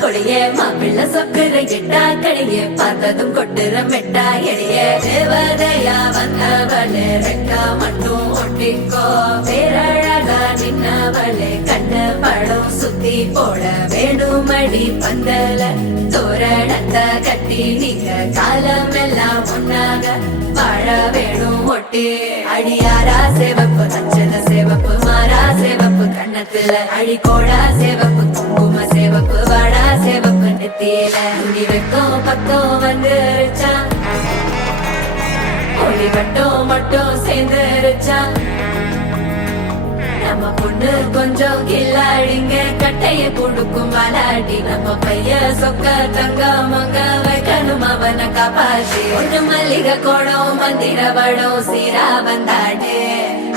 கொடியே மாப்பிள்ள சொக்குற எட்டா கடியே பார்த்ததும் கொட்டுற மெட்டா எடியே தேவதையா வந்தவளே ரெக்கா மட்டும் ஒட்டிக்கோ பேரழகா நின்னவளே கண்ண படம் சுத்தி போட வேணுமடி பந்தல தோரணத்தை கட்டி நீங்க காலமெல்லாம் ஒன்னாக வாழ வேணும் ஒட்டி அடியாரா சேவப்பு அச்சத சேவப்பு மாறா சேவப்பு கண்ணத்துல அடிக்கோடா சேவப்பு குங்கும சேவப்பு வாடா சேவப்பு நெத்தியில முடி வெக்கம் பக்கம் வந்துருச்சா ஒளி மட்டும் சேர்ந்துருச்சா நம்ம பொண்ணு கொஞ்சம் கில்லாடிங்க கட்டைய கொடுக்கும் வாலாடி நம்ம பைய சொக்க தங்க மங்க வைக்கணும் அவனை காப்பாத்தி ஒண்ணு மல்லிகை கோடம் மந்திர வடம் சீரா வந்தாடே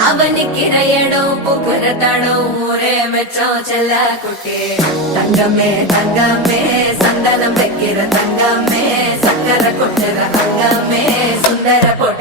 அவனுக்கிற இடம் பூக்குற தடம் ஊரே மெச்சம் செல்ல குட்டி தங்கமே தங்கமே சந்தனம் வைக்கிற தங்கமே சக்கரை கொட்டுற தங்கமே சுந்தர பொட்டு